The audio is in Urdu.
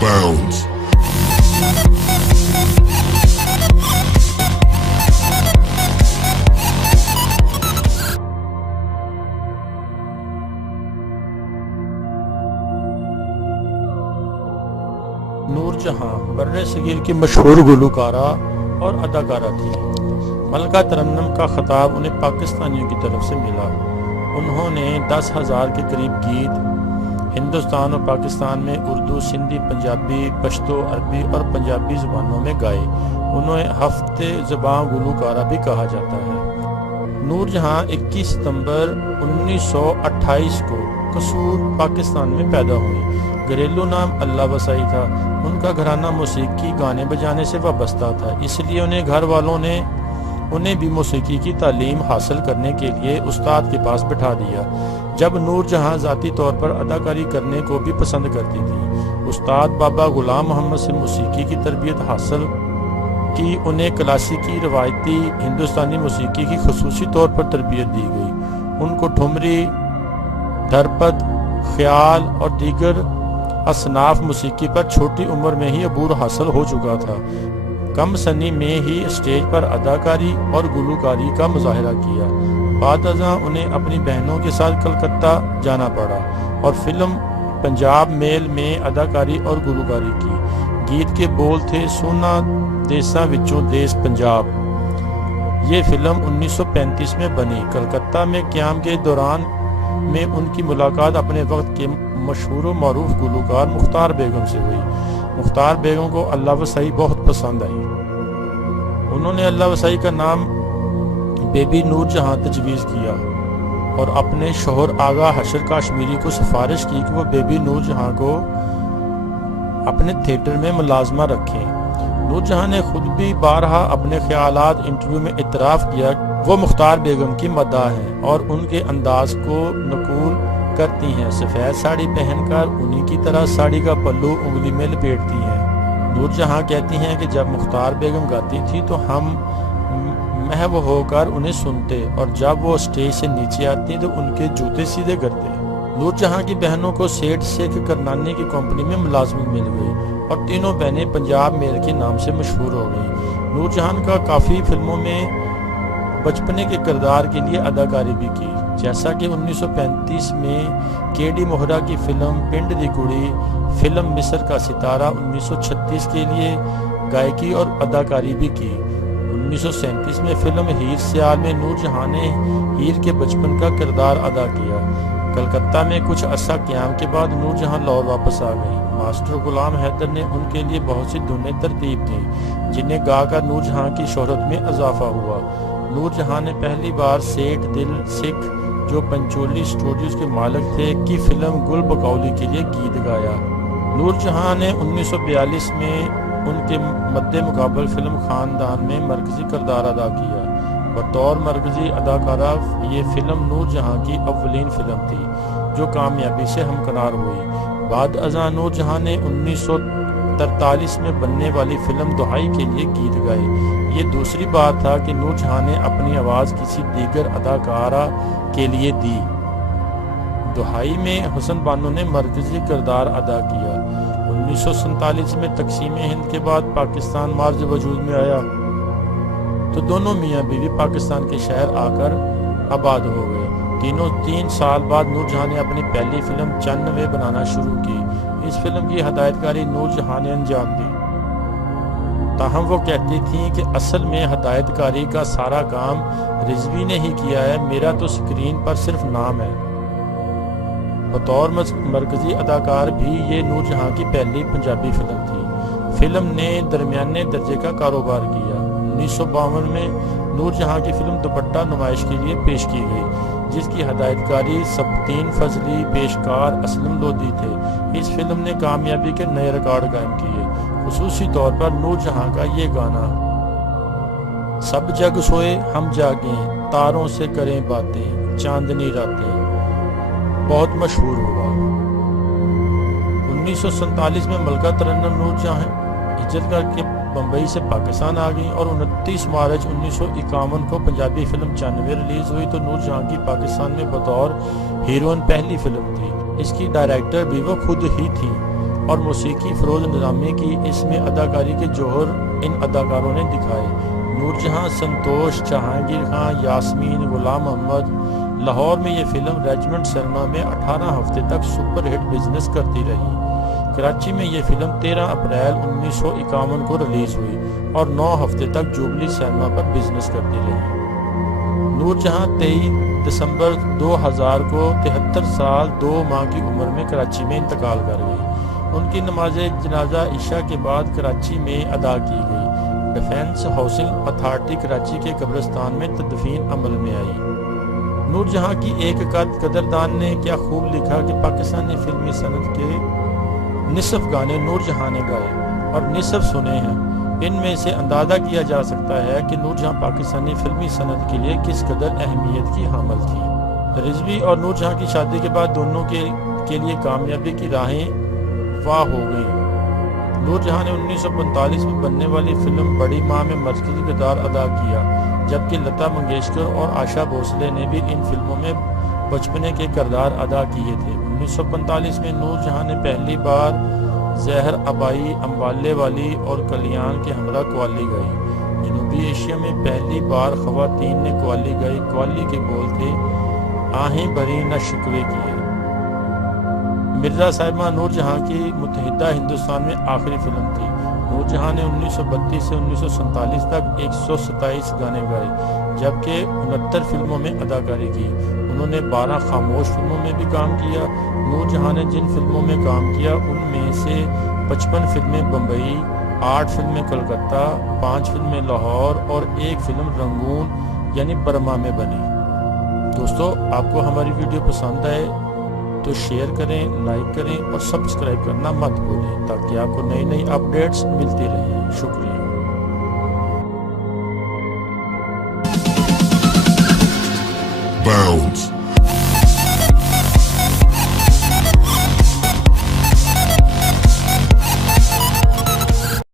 bounds. نور جہاں برِ صغیر کی مشہور گلوکارہ اور اداکارہ تھی۔ ملکہ ترنم کا خطاب انہیں پاکستانیوں کی طرف سے ملا۔ انہوں نے 10,000 کے قریب گیت ہندوستان اور پاکستان میں اردو، سندھی، پنجابی، پشتو، عربی اور پنجابی زبانوں میں گائے۔ انہیں ہفتہ زباں گلوکارہ بھی کہا جاتا ہے۔ نور جہاں 21 ستمبر 1928 کو قصور پاکستان میں پیدا ہوئی۔ گھریلو نام اللہ وسائی تھا۔ ان کا گھرانہ موسیقی گانے بجانے سے وابستہ تھا، اس لیے انہیں گھر والوں نے انہیں بھی موسیقی کی تعلیم حاصل کرنے کے لیے استاد کے پاس بٹھا دیا۔ جب نور جہاں ذاتی طور پر اداکاری کرنے کو بھی پسند کرتی تھی، استاد بابا غلام محمد سے موسیقی کی تربیت حاصل کی۔ انہیں کلاسیکی، روایتی ہندوستانی موسیقی کی خصوصی طور پر تربیت دی گئی۔ ان کو ٹھمری، دھرپد، خیال اور دیگر اصناف موسیقی پر چھوٹی عمر میں ہی عبور حاصل ہو چکا تھا۔ کم سنی میں ہی اسٹیج پر اداکاری اور گلوکاری کا مظاہرہ کیا۔ بعد ازاں انہیں اپنی بہنوں کے ساتھ کلکتہ جانا پڑا اور فلم پنجاب میل میں اداکاری اور گلوکاری کی۔ گیت کے بول تھے سونا دیساں وچوں دیس پنجاب۔ یہ فلم 1935 میں بنی۔ کلکتہ میں قیام کے دوران میں ان کی ملاقات اپنے وقت کے مشہور و معروف گلوکار مختار بیگم سے ہوئی۔ مختار بیگم کو اللہ وسائی بہت پسند آئی۔ انہوں نے اللہ وسائی کا نام بیبی نور جہاں تجویز کیا اور اپنے شوہر آغا حشر کاشمیری کو سفارش کی کہ وہ بیبی نور جہاں کو اپنے تھیٹر میں ملازمہ رکھیں۔ نور جہاں نے خود بھی بارہا اپنے خیالات انٹرویو میں اعتراف کیا وہ مختار بیگم کی مداح ہیں اور ان کے انداز کو نقول کرتی ہیں۔ سفید ساڑی پہن کر انہی کی طرح ساڑی کا پلو انگلی میں لپیٹتی ہیں۔ نور جہاں کہتی ہیں کہ جب مختار بیگم گاتی تھی تو ہم محو ہو کر انہیں سنتے اور جب وہ اسٹیج سے نیچے آتی تو ان کے جوتے سیدھے کرتے۔ نور جہاں کی بہنوں کو سیٹھ سکھ کرنانی کی کمپنی میں ملازمت مل گئی اور تینوں بہنیں پنجاب میل کے نام سے مشہور ہو گئیں۔ نور جہاں کا کافی فلموں میں بچپنے کے کردار کے لیے اداکاری بھی کی، جیسا کہ 1935 میں کے ڈی موہرا کی فلم پنڈ دی کڑی، فلم مصر کا ستارہ 1936 کے لیے گائیکی اور اداکاری بھی کی۔ 1937 میں فلم ہیر سیال میں نور جہاں نے ہیر کے بچپن کا کردار ادا کیا۔ کلکتہ میں کچھ عرصہ قیام کے بعد نور جہاں لاہور واپس آ گئی۔ ماسٹر غلام حیدر نے ان کے لیے بہت سی دھنیں ترتیب دیں جنہیں گا کر نور جہاں کی شہرت میں اضافہ ہوا۔ نور جہاں نے پہلی بار سیٹھ دل سکھ جو پنچولی اسٹوڈیوز کے مالک تھے کی فلم گل بکولی کے لیے گیت گایا۔ نور جہاں نے 1942 میں ان کے مد مقابل فلم خاندان میں مرکزی کردار ادا کیا۔ بطور مرکزی اداکارہ یہ فلم نور جہاں کی اولین فلم تھی جو کامیابی سے ہمکنار ہوئی۔ بعد ازاں نور جہاں نے 1943 میں بننے والی فلم دہائی کے لیے گیت گائے۔ یہ دوسری بار تھا کہ نور جہاں نے اپنی آواز کسی دیگر اداکارہ کے لیے دی۔ دہائی میں حسن بانو نے مرکزی کردار ادا کیا۔ 1947 میں تقسیم ہند کے بعد پاکستان مارج وجود میں آیا تو دونوں میاں بیوی پاکستان کے شہر آ کر آباد ہو گئے۔ 3 سال بعد نور جہاں نے اپنی پہلی فلم چنوے بنانا شروع کی۔ اس فلم کی ہدایت کاری نور جہاں نے انجام دی، تاہم وہ کہتی تھیں کہ اصل میں ہدایت کاری کا سارا کام رضوی نے ہی کیا ہے، میرا تو سکرین پر صرف نام ہے۔ بطور مرکزی اداکار بھی یہ نور جہاں کی پہلی پنجابی فلم تھی۔ فلم نے درمیانے درجے کا کاروبار کیا۔ 1952 میں نور جہاں کی فلم دوپٹہ نمائش کے لیے پیش کی گئی جس کی ہدایت کاری سبطین فضلی، پیشکار اسلم لودھی تھے۔ اس فلم نے کامیابی کے نئے ریکارڈ قائم کیے، خصوصی طور پر نور جہاں کا یہ گانا سب جگ سوئے ہم جاگیں، تاروں سے کریں باتیں، چاندنی راتیں بہت مشہور ہوا۔ 1947 میں ملکہ ترنم نور جہاں ہجرت کر کے بمبئی سے پاکستان آ گئیں اور 29 مارچ 1951 کو پنجابی فلم چنوے ریلیز ہوئی تو نور جہاں کی پاکستان میں بطور ہیروئن پہلی فلم تھی۔ اس کی ڈائریکٹر بھی وہ خود ہی تھیں اور موسیقی فروز نظامی کی اس میں اداکاری کے جوہر ان اداکاروں نے دکھائے۔ نور جہاں، سنتوش، جہانگیر خان، یاسمین، غلام محمد۔ لاہور میں یہ فلم ریجمنٹ سینما میں 18 ہفتے تک سپر ہٹ بزنس کرتی رہی۔ کراچی میں یہ فلم 13 اپریل 1951 کو ریلیز ہوئی اور 9 ہفتے تک جوبلی سینما پر بزنس کرتی رہی۔ نور جہاں 23 دسمبر 2000 کو 73 سال 2 ماہ کی عمر میں کراچی میں انتقال کر گئی۔ ان کی نماز جنازہ عشاء کے بعد کراچی میں ادا کی گئی۔ ڈیفنس ہاؤسنگ اتھارٹی کراچی کے قبرستان میں تدفین عمل میں آئی۔ نور جہاں کی ایک قدردان نے کیا خوب لکھا کہ پاکستانی فلمی صنعت کے نصف گانے نور جہاں نے گائے اور نصف سنے ہیں۔ ان میں سے اندازہ کیا جا سکتا ہے کہ نور جہاں پاکستانی فلمی صنعت کے لیے کس قدر اہمیت کی حامل تھی۔ رضوی اور نور جہاں کی شادی کے بعد دونوں کے لیے کامیابی کی راہیں واہ ہو گئیں۔ نور جہاں نے 1945 میں بننے والی فلم بڑی ماں میں مرکزی کردار ادا کیا، جبکہ لتا منگیشکر اور آشا بھوسلے نے بھی ان فلموں میں بچپنے کے کردار ادا کیے تھے۔ 1945 میں نور جہاں نے پہلی بار زہر آبائی، امبالے والی اور کلیان کے ہمراہ قوالی گائی۔ جنوبی ایشیا میں پہلی بار خواتین نے قوالی گائی۔ قوالی کے بول تھے آہیں بھری نہ شکوے کیے۔ مرزا صاحبہ نور جہاں کی متحدہ ہندوستان میں آخری فلم تھی۔ نور جہاں نے 1932 سے 1947 تک 127 گانے گائے، جبکہ 69 فلموں میں اداکاری کی۔ انہوں نے 12 خاموش فلموں میں بھی کام کیا۔ نور جہاں نے جن فلموں میں کام کیا ان میں سے 55 فلمیں بمبئی، 8 فلمیں کلکتہ، 5 فلمیں لاہور اور 1 فلم رنگون یعنی برما میں بنی۔ دوستو، آپ کو ہماری ویڈیو پسند آئے تو شیئر کریں، لائک کریں اور سبسکرائب کرنا مت بھولیں تاکہ آپ کو نئی نئی اپڈیٹس ملتی رہیں۔ شکریہ۔ Bounce.